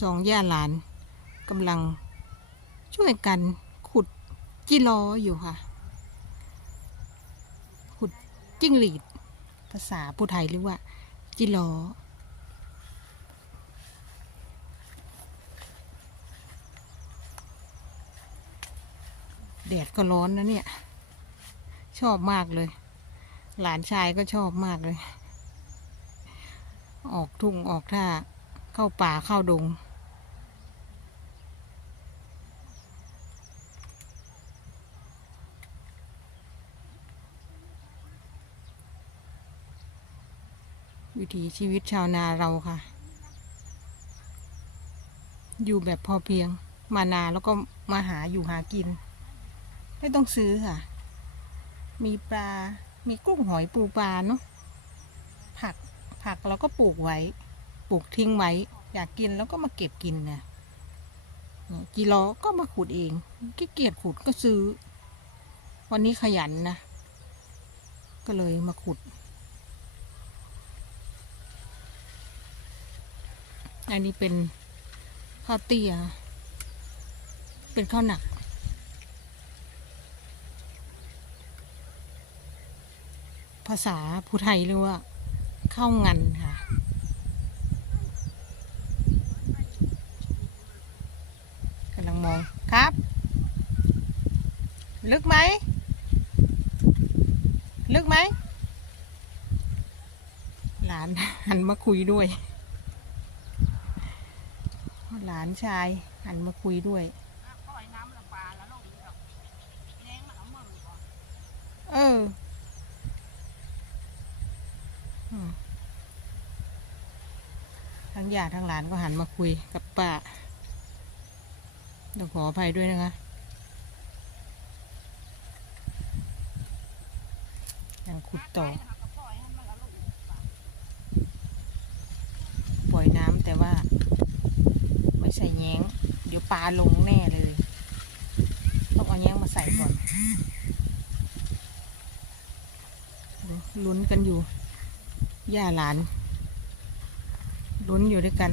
สองย่าหลานกำลังช่วยกันขุดจิลออยู่ค่ะ ขุดจิ้งหรีด ภาษาผู้ไทยเรียกว่า จิลอแดดก็ร้อนนะเนี่ย ชอบมากเลย หลานชายก็ชอบมากเลย ออกทุ่งออกท่า เข้าป่าเข้าดง วิถีชีวิตชาวนาเราค่ะ อยู่แบบพอเพียงมานาแล้วก็มาหาอยู่หากิน ไม่ต้องซื้อค่ะ มีปลา มีกุ้งหอยปูปลาเนาะผักผักเราก็ปลูกไว้ ลูกทิ้งไว้ อยากกินแล้วก็มาเก็บกินนะนี่กิโลก็มาขุดเองขี้เกียจขุดก็ซื้อ วันนี้ขยันนะ ก็เลยมาขุด อันนี้เป็นข้าวเตี้ย เป็นข้าวหนักภาษาผู้ไทยเรียกว่าข้าวงันค่ะ กำลังมองครับ ลึกไหม ลึกไหม หลานหันมาคุยด้วย หลานชายหันมาคุยด้วย เออทั้งญาติทั้งหลานก็หันมาคุยกับป้าต้องขออภัยด้วยนะคะ ยัง ขุดต่อ ปล่อยน้ำแต่ว่า ไม่ใส่แย้ง เดี๋ยวปลาลงแน่เลย ต้องเอาแย้งมาใส่ก่อนลุ้นกันอยู่ ย่าหลานลุ้นอยู่ด้วยกัน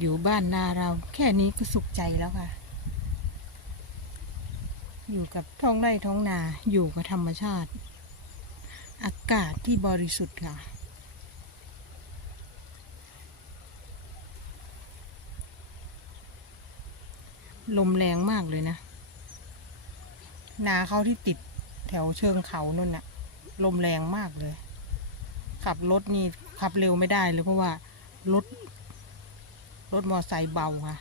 อยู่บ้านนาเรา แค่นี้ก็สุขใจแล้วค่ะ อยู่กับท้องไร่ท้องนาอยู่กับธรรมชาติ อากาศที่บริสุทธิ์ค่ะ ลมแรงมากเลยนะ นาเขาที่ติดแถวเชิงเขานั่นน่ะ ลมแรงมากเลย ขับรถนี่ขับเร็วไม่ได้เลยเพราะว่ารถ รถมอไซค์เบาค่ะ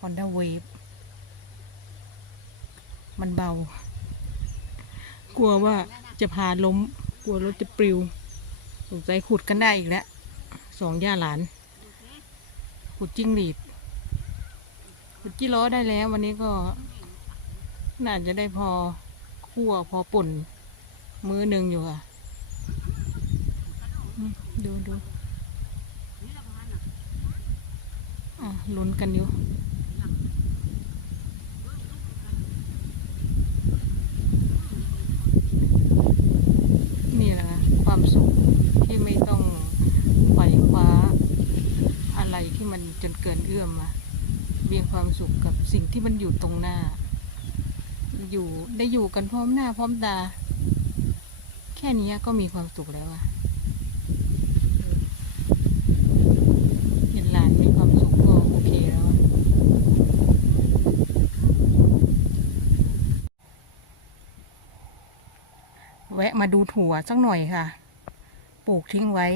Honda Wave มันเบา กลัวว่าจะพาล้ม กลัวรถจะปลิวสงสัยขุดกันได้อีกแล้วสองย่าหลาน ขุดจิ้งหรีด ขุดจิล้อได้แล้ว วันนี้ก็ น่าจะได้พอคั่วพอป่น มื้อหนึ่งอยู่ค่ะ ดูดูอะ ลุ้นกันอยู่นี่แหละค่ะความสุขที่ไม่ต้องไขว่คว้าอะไรที่มันจนเกินเอื้อมอะมีความสุขกับสิ่งที่มันอยู่ตรงหน้า อยู่ได้อยู่กันพร้อมหน้าพร้อมตาแค่นี้ก็มีความสุขแล้วอะเห็นหลานมีความสุขก็โอเคแล้วอะแวะมา ดูถั่วสักหน่อยค่ะ ปลูกทิ้งไว้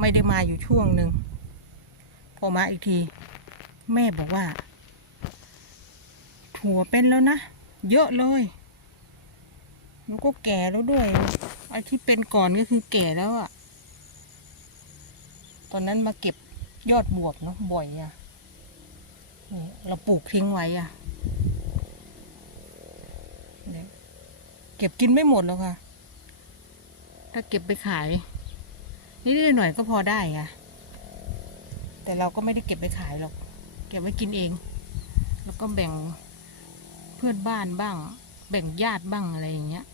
ไม่ได้มาอยู่ช่วงหนึ่ง พอมาอีกที แม่บอกว่า ถั่วเป็นแล้วนะ เยอะเลยแล้วก็แก่แล้วด้วยไอ้ที่เป็นก่อนก็คือแก่แล้วอะตอนนั้นมาเก็บยอดบวบเนาะบ่อยอะเราปลูกทิ้งไว้อะ เนี่ยเก็บกินไม่หมดแล้วค่ะ ถ้าเก็บไปขาย นิดๆหน่อยๆก็พอได้ค่ะ แต่เราก็ไม่ได้เก็บไปขายหรอก เก็บไว้กินเอง แล้วก็แบ่งเพื่อนบ้านบ้าง แบ่งญาติบ้างอะไรอย่างเงี้ย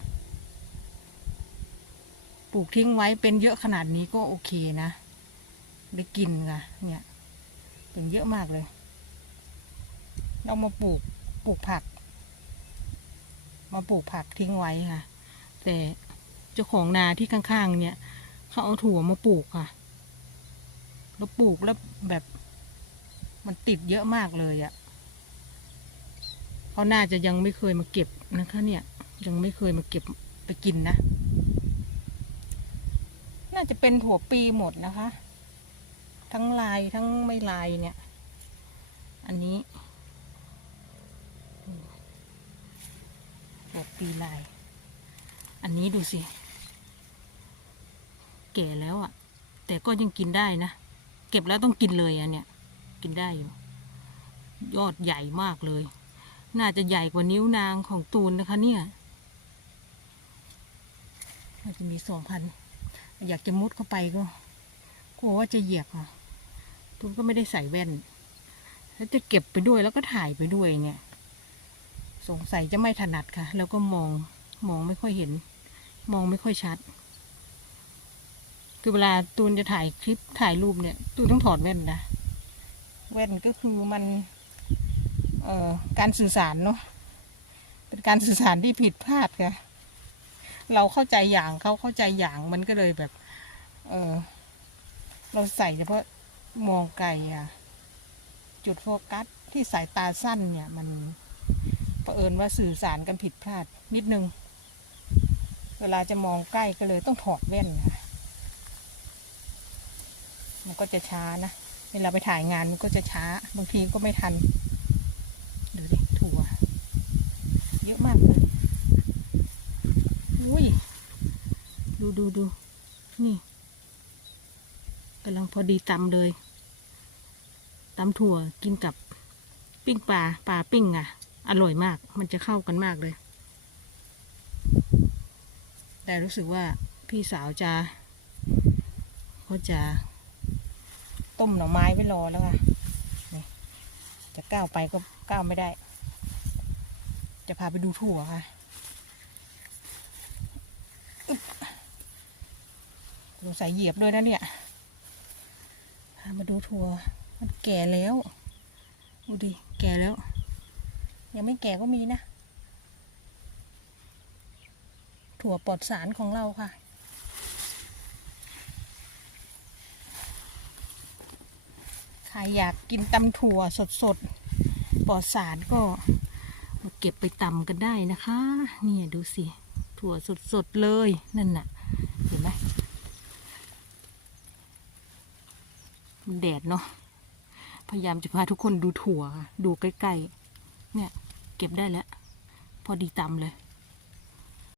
ปลูกทิ้งไว้เป็นเยอะขนาดนี้ก็โอเคนะ ได้กินค่ะ เนี่ย เป็นเยอะมากเลย เรามาปลูกปลูกผัก มาปลูกผักทิ้งไว้ค่ะ แต่เจ้าของนาที่ข้างๆ เนี่ยเขาเอาถั่วมาปลูกค่ะ แล้วปลูกแล้วแบบมันติดเยอะมากเลยอะ่ะเขาน่าจะยังไม่เคยมาเก็บนะคะ เนี่ย ยังไม่เคยมาเก็บไปกินนะ น่าจะเป็นถั่วปีหมดนะคะ ทั้งลายทั้งไม่ลายเนี่ย อันนี้ถั่ว ปีลาย อันนี้ดูสิ แก่แล้วอะ่ะ แต่ก็ยังกินได้นะ เก็บแล้วต้องกินเลยอะเนี่ยกินได้อยู่ ยอดใหญ่มากเลย น่าจะใหญ่กว่านิ้วนางของตูนนะคะเนี่ยน่าจะมีสองพัน อยากจะมุดเข้าไปก็ กลัวว่าจะเหยียบอะตูนก็ไม่ได้ใส่แว่น แล้วจะเก็บไปด้วยแล้วก็ถ่ายไปด้วยเนี่ย สงสัยจะไม่ถนัดค่ะ แล้วก็มองมองไม่ค่อยเห็น มองไม่ค่อยชัด คือเวลาตูนจะถ่ายคลิปถ่ายรูปเนี่ยตูนต้องถอดแว่นนะแว่นก็คือมันเอ่อการสื่อสารเนาะเป็นการสื่อสารที่ผิดพลาดค่ะเราเข้าใจอย่างเขาเข้าใจอย่างมันก็เลยแบบ เออเราใส่เฉพาะมองไกลอะจุดโฟกัสที่สายตาสั้นเนี่ยมัน เอิญว่าสื่อสารกันผิดพลาดนิดนึง เวลาจะมองใกล้ก็เลยต้องถอดแว่นค่ะมันก็จะช้านะเวลาไปถ่ายงานมันก็จะช้า บางทีก็ไม่ทัน ดูดิถั่ว เยอะมากเลยอุ้ย ดูดูดู นี่กำลังพอดีตำเลยตำถั่วกินกับปิ้งปลาปลาปิ้งอะ อร่อยมาก มันจะเข้ากันมากเลย แต่รู้สึกว่าพี่สาวจะเขาจะ ต้มหน่อไม้ไว้รอแล้วค่ะจะก้าวไปก็ก้าวไม่ได้ จะพาไปดูถั่วค่ะอึ๊บสงสัยเหยียบด้วยนะเนี่ย พามาดูถั่ว มันแก่แล้ว ดูดิ แก่แล้ว ยังไม่แก่ก็มีนะ ถั่วปลอดสารของเราค่ะ ใครอยากกินตำถั่วสดๆ ปลอดสารก็เก็บไปตำกันได้นะคะ นี่ดูสิ ถั่วสดๆเลยนั่นน่ะ เห็นไหมมันแดดเนาะพยายามจะพาทุกคนดูถั่วค่ะดูใกล้ๆ เนี่ย เก็บได้แล้ว พอดีตำเลย